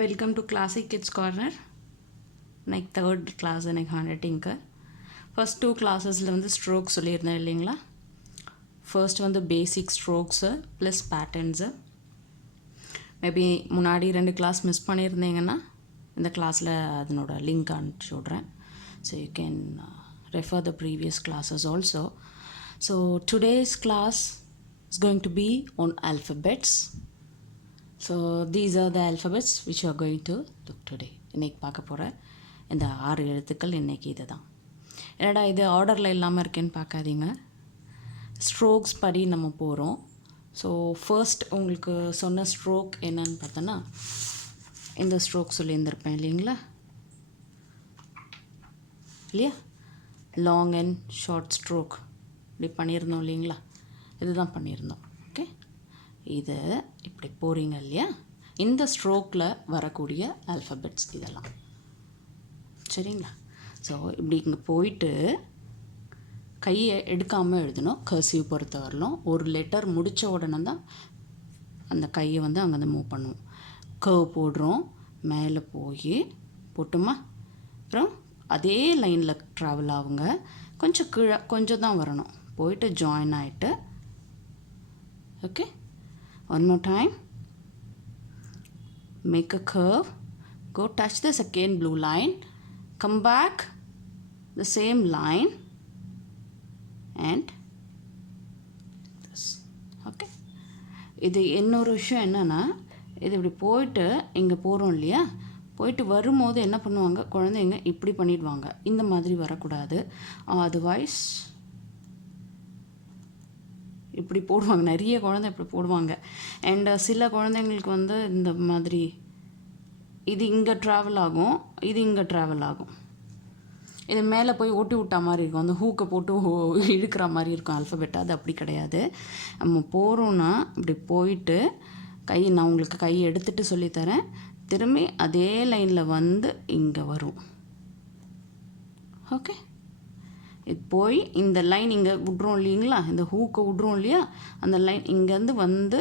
Welcome to Classic Kids Corner. Like third class எனக்கு ஹேண்ட்ரைட்டிங்க்கு ஃபர்ஸ்ட் 2 கிளாஸஸில் வந்து ஸ்ட்ரோக்ஸ் சொல்லியிருந்தேன் இல்லைங்களா. ஃபர்ஸ்ட் வந்து பேசிக் ஸ்ட்ரோக்ஸு ப்ளஸ் பேட்டர்ன்ஸு. மேபி முன்னாடி 2 கிளாஸ் மிஸ் பண்ணியிருந்தீங்கன்னா இந்த கிளாஸில் அதனோட லிங்க் அனுப்பிச்சி விட்றேன். So you can refer the previous classes also. So today's class is going to be on alphabets. So these are the alphabets which you are going to look today. இன்றைக்கி பார்க்க போகிற இந்த 6 எழுத்துக்கள் இன்றைக்கி இது தான். என்னடா இது ஆர்டரில் இல்லாமல் இருக்கேன்னு பார்க்காதீங்க, ஸ்ட்ரோக்ஸ் படி நம்ம போகிறோம். ஸோ ஃபர்ஸ்ட் உங்களுக்கு சொன்ன ஸ்ட்ரோக் என்னன்னு பார்த்தோன்னா இந்த ஸ்ட்ரோக் சொல்லியிருந்திருப்பேன் இல்லைங்களா, இல்லையா, லாங் அண்ட் ஷார்ட் ஸ்ட்ரோக் இப்படி பண்ணியிருந்தோம் இல்லைங்களா, இதுதான் பண்ணியிருந்தோம். ஓகே, இது இப்படி போகிறீங்க இல்லையா, இந்த ஸ்ட்ரோக்கில் வரக்கூடிய ஆல்ஃபபெட்ஸ் இதெல்லாம் சரிங்களா. ஸோ இப்படி இங்கே போயிட்டு கையை எடுக்காமல் எழுதணும். கர்சிவ் பொறுத்த வரலும் ஒரு லெட்டர் முடித்த உடனே தான் அந்த கையை வந்து அங்கேருந்து மூவ் பண்ணுவோம். கர்வ் போடுறோம், மேலே போய் போட்டுமா, அப்புறம் அதே லைனில் ட்ராவல் ஆகுங்க, கொஞ்சம் கீழே கொஞ்சம் தான் வரணும், போயிட்டு ஜாயின் ஆகிட்டு. Okay, one more time, make a curve, go touch the second blue line, come back the same line and this. Okay, இது இன்னொரு விஷயம் என்னென்னா, இது இப்படி போயிட்டு இங்கே போகிறோம் இல்லையா, போயிட்டு வரும்போது என்ன பண்ணுவாங்க குழந்தைங்க, இப்படி பண்ணிடுவாங்க. இந்த மாதிரி வரக்கூடாது, அதர்வைஸ் இப்படி போடுவாங்க. நிறைய குழந்தை இப்படி போடுவாங்க. அண்ட் சில குழந்தைங்களுக்கு வந்து இந்த மாதிரி இது இங்கே ட்ராவல் ஆகும், இது இங்கே ட்ராவல் ஆகும், இது மேலே போய் ஓட்டி விட்டா மாதிரி இருக்கும், அந்த ஹூக்கை போட்டு இழுக்கிற மாதிரி இருக்கும் ஆல்ஃபபெட். அது அப்படி கிடையாது. நம்ம போகிறோன்னா இப்படி போயிட்டு நான் உங்களுக்கு கை எடுத்துகிட்டு சொல்லித்தரேன், திரும்பி அதே லைனில் வந்து இங்கே வரும். ஓகே, இது போய் இந்த லைன் இங்கே விட்றோம் இல்லைங்களா, இந்த ஹூக்கை விட்றோம் இல்லையா, அந்த லைன் இங்கேருந்து வந்து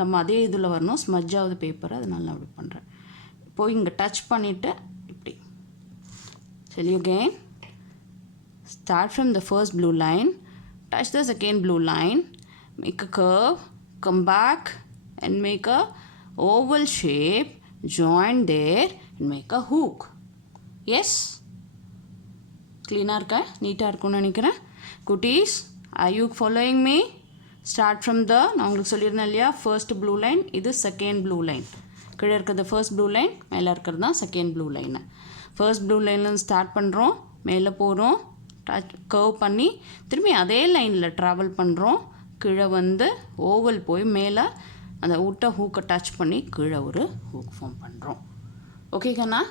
நம்ம அதே இதில் வரணும். ஸ்மஜ் ஆகுது பேப்பர், அதனால நான் அப்படி பண்ணுறேன். போய் இங்கே டச் பண்ணிவிட்டு இப்படி சரி. Again start from the first blue line, touch the second blue line, make a curve, come back and make a oval shape, join there and make a hook. Yes, க்ளீனாக இருக்கா, நீட்டாக இருக்கும்னு நினைக்கிறேன். குட்டீஸ், are you following me? Start from நான் உங்களுக்கு சொல்லியிருந்தேன் இல்லையா, ஃபர்ஸ்ட் ப்ளூ லைன், இது செகண்ட் ப்ளூ லைன். கீழே இருக்கிறது ஃபர்ஸ்ட் ப்ளூ லைன், மேலே இருக்கிறது தான் second blue line. First blue லைன்லேருந்து ஸ்டார்ட் பண்ணுறோம், மேலே போகிறோம், கர்வ் பண்ணி திரும்பி அதே லைனில் ட்ராவல் பண்ணுறோம், கீழே வந்து ஓவல் போய் மேலே அந்த விட்ட ஹூக்கை டச் பண்ணி கீழே ஒரு ஹூக் ஃபார்ம் பண்ணுறோம். ஓகே கண்ணா,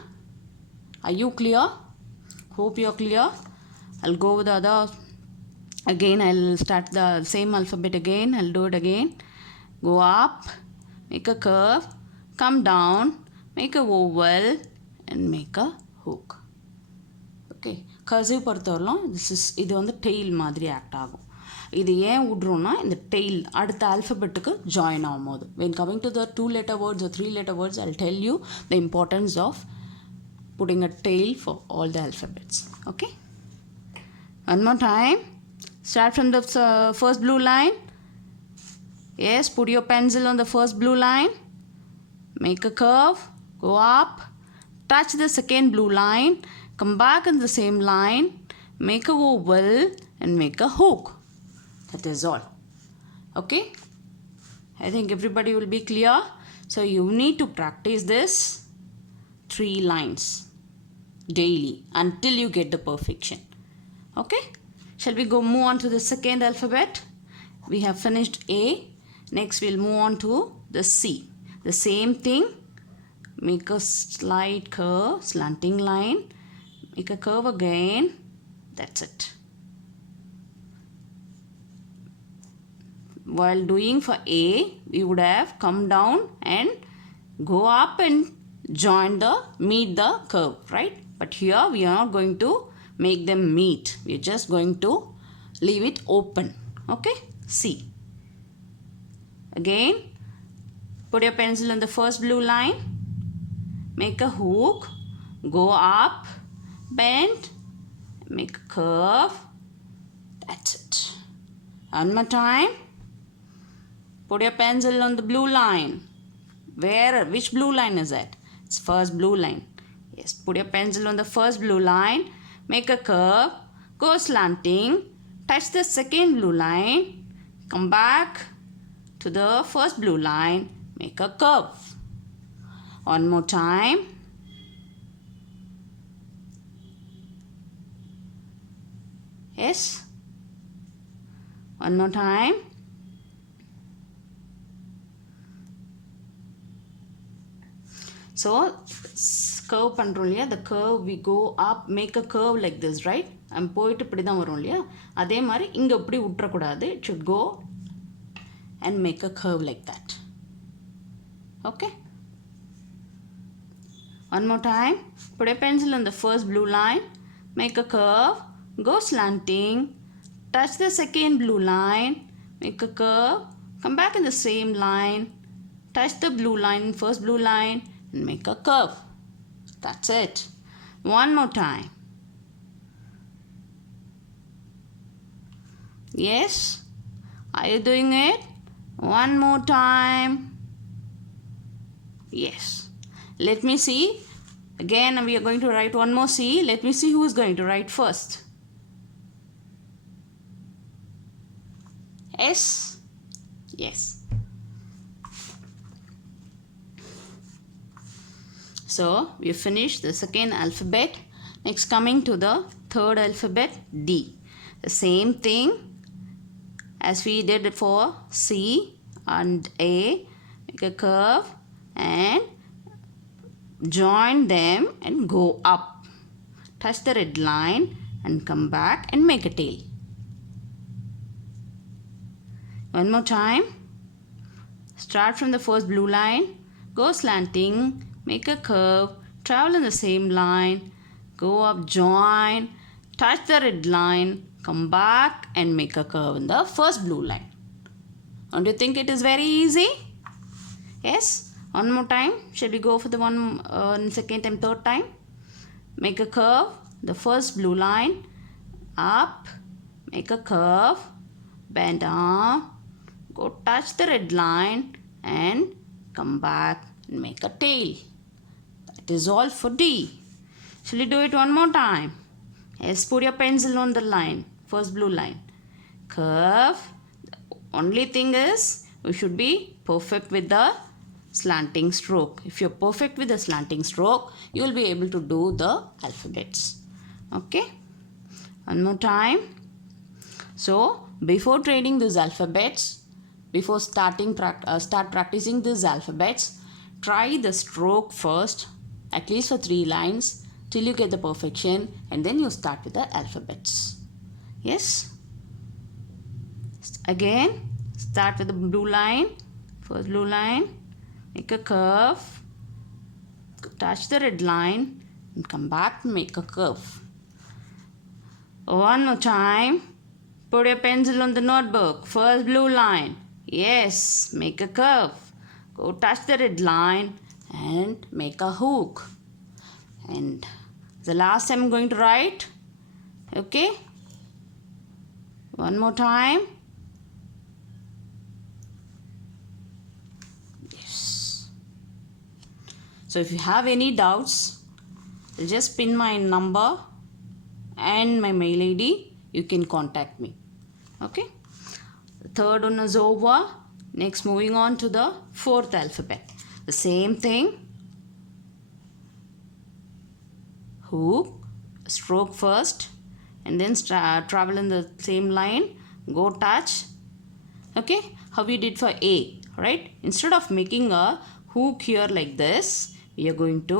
are you clear? Hope you are clear. I'll go with the other again. I'll start the same alphabet again. I'll do it again. Go up, make a curve, come down, make a oval and make a hook. Okay, cursive பொறுத்தவரைக்கும் இது வந்து டெய்ல் மாதிரி ஆக்ட் ஆகும். இது ஏன் விட்றோன்னா, இந்த டெய்ல் அடுத்த ஆல்ஃபபெட்டுக்கு ஜாயின் ஆகும்போது, when coming to the 2-letter words or 3-letter words, I'll tell you the importance of putting a tail for all the alphabets. Okay, one more time, start from the first blue line. Yes, put your pencil on the first blue line, make a curve, go up, touch the second blue line, come back in the same line, make a oval and make a hook. That is all. Okay, I think everybody will be clear. So you need to practice this 3 lines daily until you get the perfection. Okay, shall we go move on to the second alphabet? We have finished A. Next we'll move on to the C. The same thing, make a slight curve, slanting line, make a curve again. That's it. While doing for A, we would have come down and go up and meet the curve, right? But here we are not going to make them meet. We are just going to leave it open. Okay, C. Again, put your pencil on the first blue line, make a hook, go up, bend, make a curve. That's it. One more time. Put your pencil on the blue line. Which blue line is that? It's first blue line. Yes, put your pencil on the first blue line, make a curve, go slanting, touch the second blue line, come back to the first blue line, make a curve. One more time. Yes. One more time. So curve பண்றோம் இல்லையா, the curve we go up, make a curve like this, right? போயிட்டு இப்படி தான் வரும் இல்லையா, அதே மாதிரி இங்கே இப்படி விட்டுறக்கூடாது. It should go and make a curve like that. Okay. One more time. Put a pencil on the first blue line, make a curve, go slanting, touch the second blue line, make a curve, come back in the same line, touch the blue line, first blue line, and make a curve. That's it. One more time. Yes? Are you doing it? One more time. Yes. Let me see. Again, we are going to write one more C. Let me see who is going to write first. S? Yes. So, we finished the second alphabet. Next, coming to the third alphabet, D. The same thing as we did for C and A. Make a curve and join them and go up. Touch the red line and come back and make a tail. One more time. Start from the first blue line, go slanting, make a curve, travel in the same line, go up, join, touch the red line, come back and make a curve in the first blue line. Don't you think it is very easy? Yes? One more time. Shall we go for the second time, third time? Make a curve, the first blue line, up, make a curve, bend arm, go touch the red line and come back and make a tail. That is all for D. Shall we do it one more time? Yes, put your pencil on the line, first blue line. Curve. The only thing is, you should be perfect with the slanting stroke. If you're perfect with the slanting stroke, you will be able to do the alphabets. Okay? One more time. So, before training these alphabets, before start practicing these alphabets, try the stroke first, at least for 3 lines, till you get the perfection, and then you start with the alphabets. Yes? Again, start with the blue line, first blue line, make a curve, touch the red line, and come back and make a curve. One more time. Put your pencil on the notebook, first blue line. Yes, make a curve. Go touch the red line and make a hook. And the last I'm going to write. Okay? One more time. Yes. So if you have any doubts, just pin my number and my mail ID. You can contact me. Okay? The third one is over. Next, moving on to the fourth alphabet. The same thing. Hook, stroke first, and then travel in the same line. Go touch. Okay? How we did for A, right? Instead of making a hook here like this, we are going to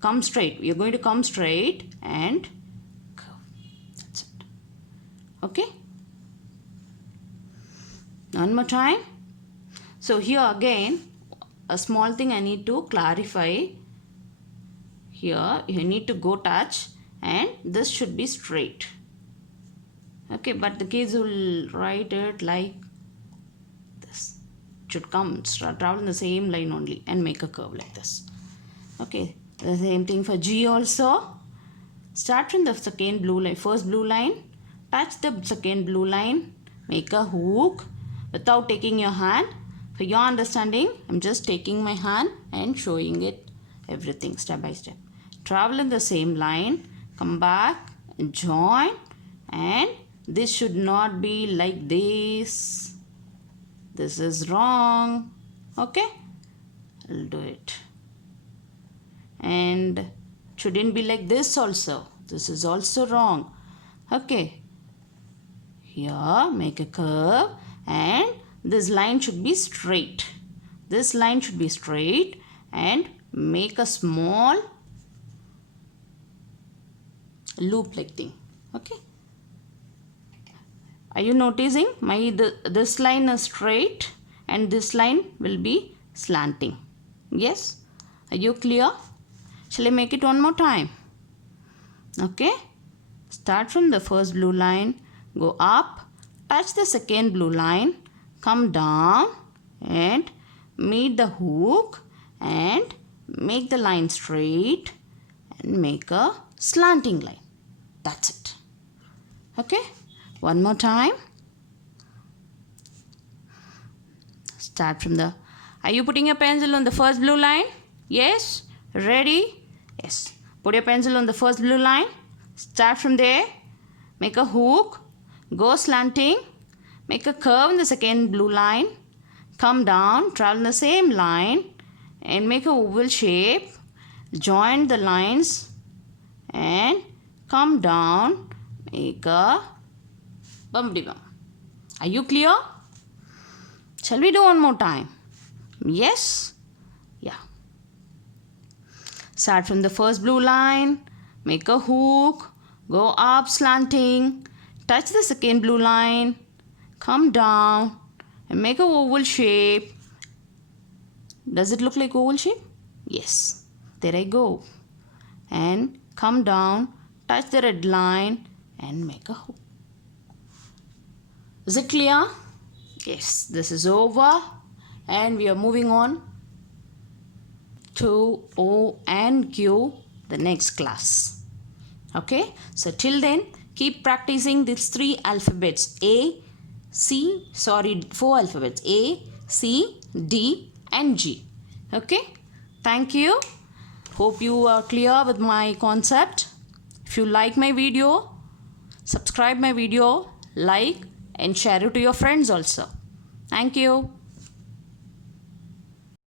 come straight. We are going to come straight and curve. That's it. Okay? One more time. So here again, a small thing I need to clarify. Here you need to go touch and this should be straight. Okay, but the kids will write it like this. It should come, travel in the same line only and make a curve like this. Okay, the same thing for G also. Start from the second blue line, first blue line, touch the second blue line, make a hook without taking your hand. For your understanding, I'm just taking my hand and showing it everything step by step. Travel in the same line, come back and join, and this should not be like this. This is wrong. Okay, I'll do it. And shouldn't be like this also. This is also wrong. Okay, here make a curve, and this line should be straight. This line should be straight, and make a small loop like thing. Okay, are you noticing this line is straight and this line will be slanting? Yes, are you clear? Shall I make it one more time? Okay, start from the first blue line, go up, touch the second blue line, come down and meet the hook and make the line straight and make a slanting line. That's it. Okay, one more time. Start from the, are you putting your pencil on the first blue line? Yes, ready? Yes, put your pencil on the first blue line, start from there, make a hook, go slanting, make a curve in the second blue line, come down, travel in the same line and make a oval shape, join the lines and come down, make a bumpty bump. Are you clear? Shall we do one more time? Yes? Yeah. Start from the first blue line, make a hook, go up slanting, touch the second blue line, come down and make a oval shape. Does it look like oval shape? Yes. There I go. And come down, touch the red line and make a hook. Is it clear? Yes, this is over and we are moving on to O and Q the next class. Okay, so till then keep practicing these four alphabets A, C, D and G. Okay, thank you. Hope you are clear with my concept. If you like my video, subscribe my video, like and share it to your friends also. Thank you.